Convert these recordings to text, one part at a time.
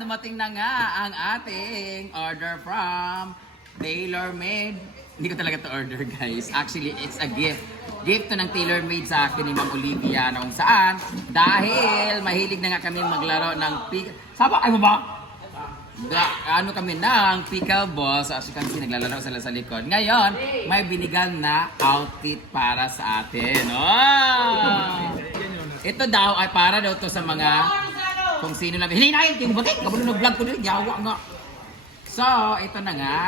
dumating na nga ang ating order from TaylorMade. Hindi ko talaga to order, guys. Actually, it's a gift. Gift to ng TaylorMade sa akin ni Ma'am Olivia na kung saan. Dahil mahilig na nga kami maglaro ng Saba, ay ba? Ano kami ng pickleball. So as you can see, naglalaro sila sa likod. Ngayon, may binigyan na outfit para sa atin. Oh! Ito daw ay para daw to sa mga kung sino na hininayin, yung butik, kabulong vlog ko din, yawa nga. So, ito na nga.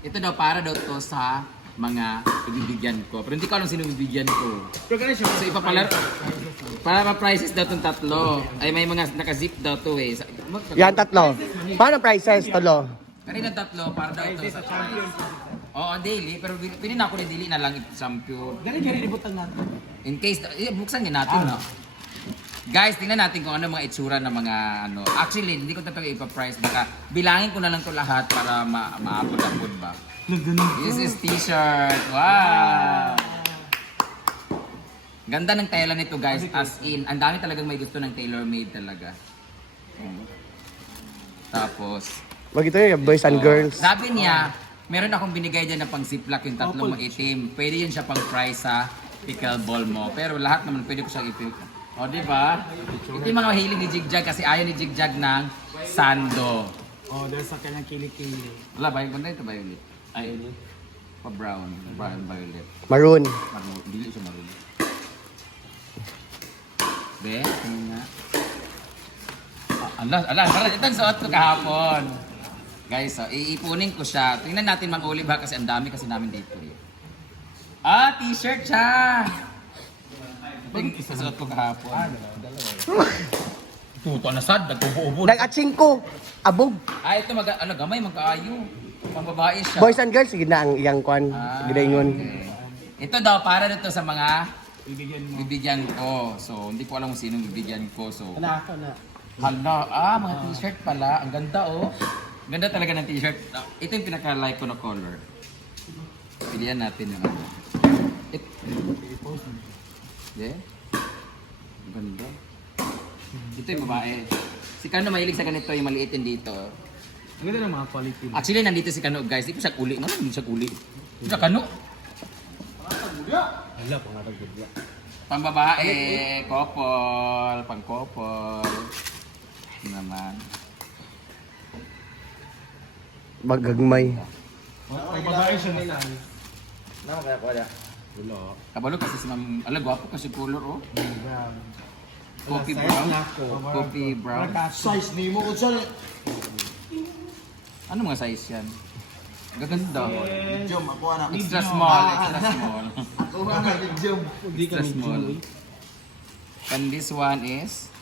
Ito daw para daw to sa mga ibibigyan ko. Pero hindi ko alam sino ibibigyan ko. So, ipapalaro. Para ma-prices daw itong tatlo. Ay, may mga naka-zip daw to eh. Yan, tatlo. Paano prices, tolo? Kanina tatlo, para daw ito sa champion. Oo, daily. Pero pili na ako ni daily na lang ito champion. Gani ibutang natin. In case, buksan niya natin, no? Guys, tingnan natin kung ano mga itsura ng mga ano. Actually, hindi ko talaga ipa-price. Baka bilangin ko na lang to lahat para maabot-abot ba. This is t-shirt. Wow! Ganda ng tela nito, guys. As in, ang dami talagang may gusto ng TaylorMade talaga. Tapos, Wag ito yung boys and girls. sabi niya, meron akong binigay dyan na pang ziplock yung tatlong mag-itim. Pwede yun siya pang price sa pickleball mo. Pero lahat naman pwede ko siyang ipil. O, diba? Ito yung mga mahilig ni Jigjag kasi ayaw ni Jigjag ng sando. Oh, there's sa kanyang kili-kili. Wala ba? Ganda ito violet. Ay, pa-brown. Brown violet. Maroon. Maroon. Dili siya maroon. Be, ano nga? Ito ang suot ko kahapon. Guys, so, iipunin ko siya. Tingnan natin Mang Olive ha kasi ang dami kasi namin dito eh. Ah, t-shirt siya! Ito suot ko kahapon. Tuto na sad, nagkubo-ubo. Nag-atsing ko. Abog. Ah, ito gamay, magkaayo. Pang babae siya. Boys and girls, sige na ang iyang kwan. Sige na yun. Okay. Ito daw, para dito sa mga bibigyan ko. So, hindi ko alam kung sino bibigyan ko. So, Na. hala, mga t-shirt pala. Ang ganda oh. Ganda talaga ng t-shirt. Ito yung pinaka-like ko na color. Pilihan natin yung ano. Yeah? Ang ganda. Ito yung babae. Si Kano mahilig sa ganito, yung maliit yung dito. Ang ganda ng mga quality. Actually, nandito si Kano guys. Hindi ko siya kuli. Ano hindi siya kuli? Hindi siya Kano. Hala, pangatag gudya. Pang babae, couple, pang couple. Naman. Magagmay. Pag babae siya na size. Nama kaya ko ada. Wala. Kabalo kasi si Ma'am, gwapo kasi color oh. Brown. Coffee Size brown. na ako. Coffee brown. Size ni mo ko siya. Ano mga size yan? Gaganda. Jom ako anak. Extra small, extra small. Ako anak jom. Hindi Extra small. And this one is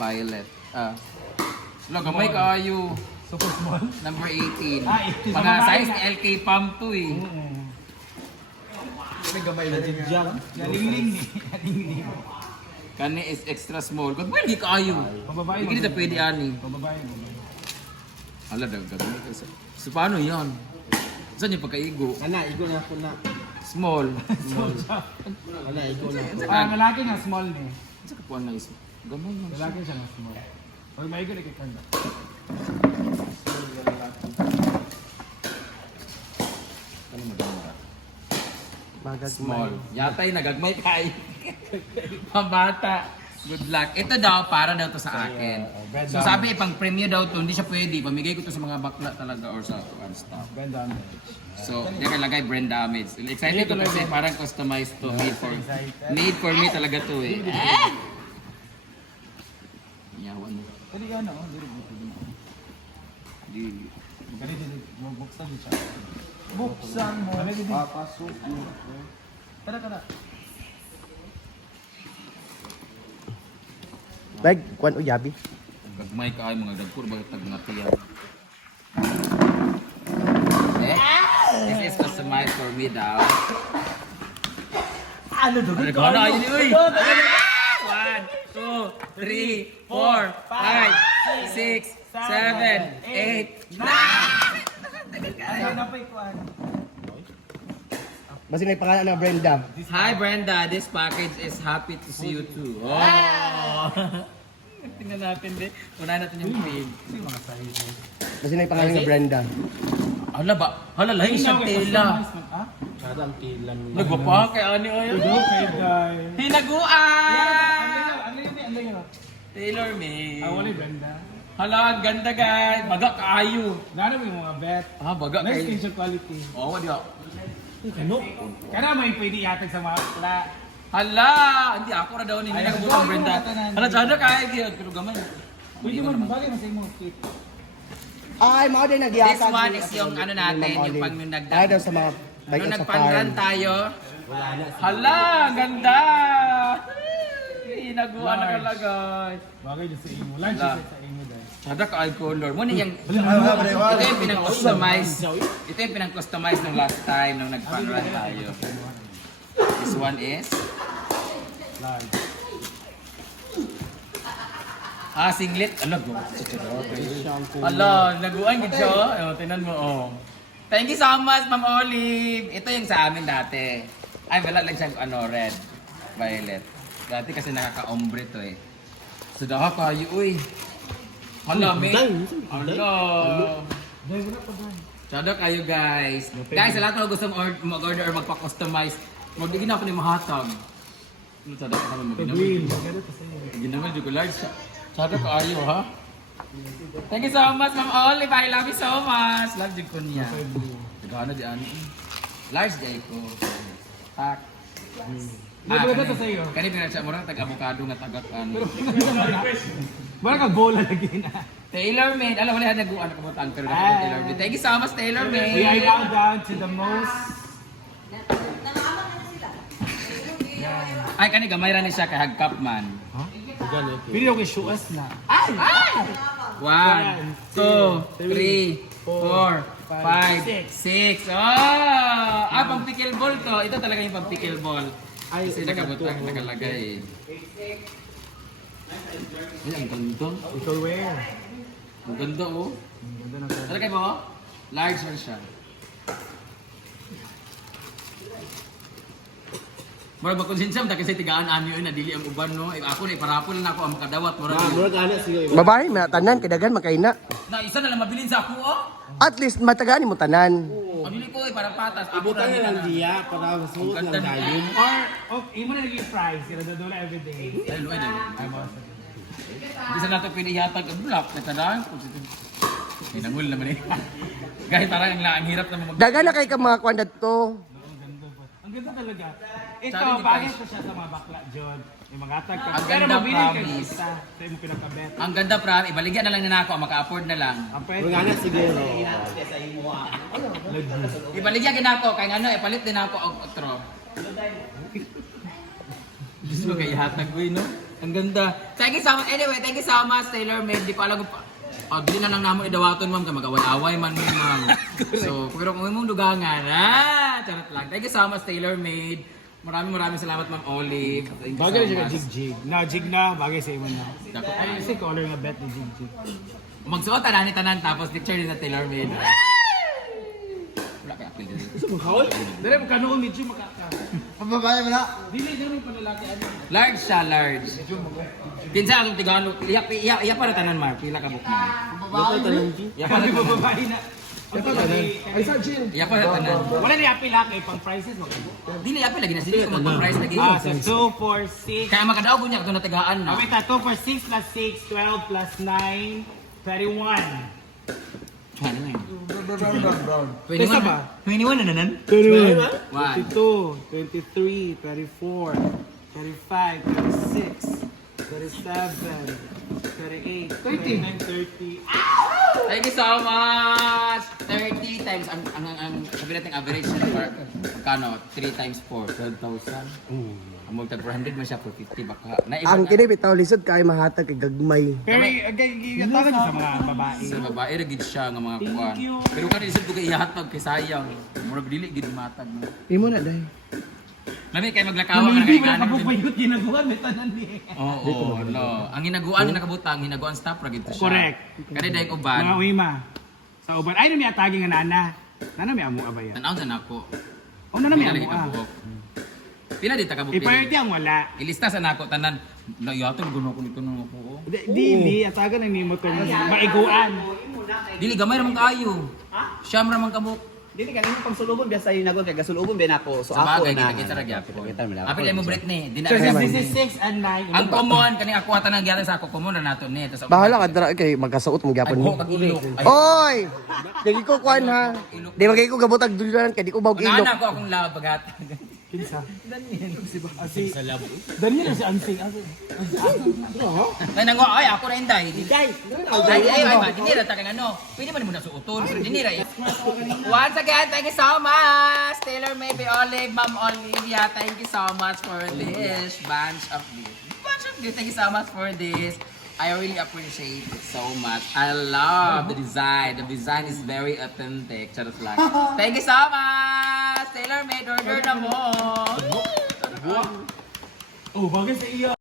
violet. Gamay kayo. Super small. Number 18. Ah, 18. Mga size ni LK Pump to eh. May gamay na din dyan. Galingling ni. Galingling. Kani is extra small. Gagmay lagi kayo. Pababae. Hindi na pwede ani. Pababae. Hala daw gagmay kasi. So paano yan? Saan yung pagkaigo? Ana, igo na ako na. Small. Ana, igo na ako. Lalaki na small ni. Saan ka puwan na iso? Gamay lang siya. Lalaki siya na small. Pag maigo na kikanda. Ano maganda? Magagmay. Small. Yatay nagagmay kay. Pambata. Good luck. Ito daw, para daw to sa akin. So sabi, pang premium daw to, hindi siya pwede. Pamigay ko to sa mga bakla talaga or sa stuff. Brand damage. So, hindi ka lagay brand damage. Excited ko kasi parang customized to, made for me talaga to eh. Yawan mo. Pwede ka ano? Di. Ganito din. Buksan din siya. Buksan mo. Papasok mo. Kada. Like, kwan o yabi. Gagmay ka ay mga dagpur ba tag ngatiyan. This is customized for me daw. Ano doon? Ano ka na yun uy? 1, 2, 3, 4, 5, 6, 7, 8, 9. Ano na pa ikuan? Basta may pangalan na Brenda. Hi Brenda, this package is happy to see you too. Oh. Tingnan natin din. Unahin natin yung pig. Kasi na yung pangalan ng Brenda. Hala ba? Hala, lahi siyang tela. Kada ang tilang. Nagwapa kay Ani Oyo. Okay, guys. Hinaguan! Ano yun? Tailor made. Wala ganda. Hala, ang ganda guys. Baga kaayo. Gano'n mo yung mga bet. Ah, baga Nice kayo. screenshot quality. Oo, di ba? Ano? Kana may pwede yatag sa mga akla. Hala! Hindi ako na daw ni Ay, nagabutang Brenda. tanan. Hala, tsada kaya gyud pero gamay. Pwede mo bagay mo sa imong kit. Ay, mga din nagyatag. This one is yung ano natin, yung pang nung Ay, daw sa mga Nung bike sa nagpanran farm. tayo. Hala, ang ganda! Hinaguan na talaga. Bagay din sa imo. Lunch Wala. sa imo dahil. Sada ka ay color. Muna yung ito yung pinang-customize. Ito yung pinang-customize nung last time nung nagpanran tayo. This one is Lunch. singlet. Ala, go. Ala, naguan gid siya. Oh, tingnan mo oh. Thank you so much, Ma'am Olive. Ito yung sa amin dati. Ay, wala lang siyang red, violet. Dati kasi nakaka-ombre to eh. So, daha kayo, uy. Hala, may. Hala. Sada kayo, guys. Guys, sa lahat ng gusto mag-order or magpa-customize, magdigin ako ni mahatag. Ano, sada ka naman mag-ginamit. Green. Ganda to sa imo. Ginamit, yung large. Sada kayo, ha? Thank you so much, Ma'am Olive. I love you so much. Love you ko niya. Nagano di ano. Large day ko. Tak. Maganda to sa iyo. Kani pinagsa mo rin tag-avocado nga tagat ano. Wala ka bola lagi na. Tailor made. Alam mo na nag-uan ka mo pero Tailor made. Thank you so much, Tailor made. We are now down to the most. Ay kani gamay ra ni siya kay hagkap man. Pili ako yung shoes na. Ay! 1, 2, 3, 4, 5, 6. Oh! Pang pickleball to. Ito talaga yung pang pickleball. Ay, Kasi nakabutang nakalagay. Ay, ang ganda. Ikaw wear. Ang ganda oh. Ganda na to. Talaga mo? Large na siya. Mura ba konsensya mo kasi tigaan ani yun na dili ang uban no. Ako na iparapol na ako ang makadawat mura. Babae, tanan, kidagan, makaina. Na isa na lang mabilin sa ako oh. At least, matagaan mo tanan. Ang dili ko para patas. Ibutan na lang diya para masuot Ang ng ganda dayon. Or, imo na naging price. Sila dadula everyday. Ay, luay na. Hindi sa nato piniyatag ang block na tadaan. Hinangul naman eh. Kahit parang ang hirap na mag... Dagan na kay ka mga kwandat to. Ang ganda talaga. Ito, Sabi ni bagay Price. ko siya sa mga bakla, John. Yung mga atag ka. Ang Pero ganda, mabili kayo promise. isa. Ito yung pinakabet. Ang ganda pram, ibaligyan na lang na ako, maka-afford na lang. Ang pwede. Magana siguro. Ibaligyan din ako, kaya ano, ipalit din ako og otro. Gusto mo kay hatag ko no? Ang ganda. Thank you so much. Anyway, thank you so much, Taylor Made. Di ko alam kung dili na lang namo idawaton ma'am kay mag-away-away man mo ma'am. So, pero kung imong dugangan, charot lang. Thank you so much, Taylor Made. Maraming salamat, Ma'am Olive. Thank you Bagay so siya ka much. jig-jig. Na, jig na. Bagay sa imo na. Dako Ay, pa. kasi color nga bet ni jig-jig. Magsuot na tanan tapos picture din na Taylor Made. Wala kay apil dito. Dere mo kanoon medyo makaka. Pababae mo na. Dili dili mo panlalaki ano. Large siya, large. Kinsa atong Tagalog? Iya para tanan Mark, pila ka bukman. Babae tanan G. Iya para Kami tanan. babae na. Ay sa G. Iya para tanan. Wala ni apil ha kay pang prices mo. Dili apil lagi na sila kung magpa-price lagi. So 2 for 6. Kaya magkadaog ko niya kung natagaan na. Wait, 2 for 6 plus 6, 12 plus 9, 31. Ano na yun? Brown. 21 Isa na. ba? 21 na nanan? 22, 1. 23, 34, 35, 36, 37, 38, 39, 30. Thank you so much! 30 times, ang sabi natin average na magkano? 3 times 4, 12,000. Ang magtag 400 mo siya for 50 baka. Ang kinibitaw lisod kay mahatag kay gagmay. Pero gatagan sa mga babae. Sa babae ra gid siya nga mga Thank kuan. you. Pero kan isip ko kay ihatag kay sayang. Murag dili gid matag mo. Imo na dai. Lami kay maglakaw ka na Hindi kay mo kanan. nakabupayot ginagawa may tanan ni. Oo, no. Ang hinaguan nga nakabutang, hinaguan stop ra gid to siya. Correct. Kani dayong Mga uban. uima. Sa uban ay nami atagi nga nana. Nana may amo abaya. Tanaw na nako. O nana may Lagi amo ka ah. buhok. Pila di ta ka I-priority ang wala. Ilista sa nako tanan. Na yato guno ko nito nung ako. Dili, at aga nang nimo itong maiguan. Dili gamay naman kaayo. Siyam naman kabuk. Dili kanino pang sulubon biasa yung nagon kay gasulubon ben ako. So Sa ako bagay na. kita ra gyapon. Kita mo lang. Apil ay mo Britney. Di na. This is 6 and 9. Ang common kani ako ata nang gyatan sa ako common na nato ni. Tas Bahala ka dra kay magkasuot mo Ay gyapon ho mo. kag ilok. Ay, Oy! Dili ko kwan ha. Di magay ko gabutag dulan kay di ko bawg ilok. Nana ko akong lab bagat. Kinsa? Daniel si Ansing. Ay nango ay ako na inday. Ay dinira ta kang ano. Pwede man mo na suoton pero dinira. Once again, thank you so much. Taylor Maybe Olive, Ma'am Olivia. Thank you so much for this bunch of gift. Thank you so much for this. I really appreciate it so much. I love the design. The design is very authentic. Charot lang. Thank you so much. Taylor Made order na mo. Oh, bagay sa iyo.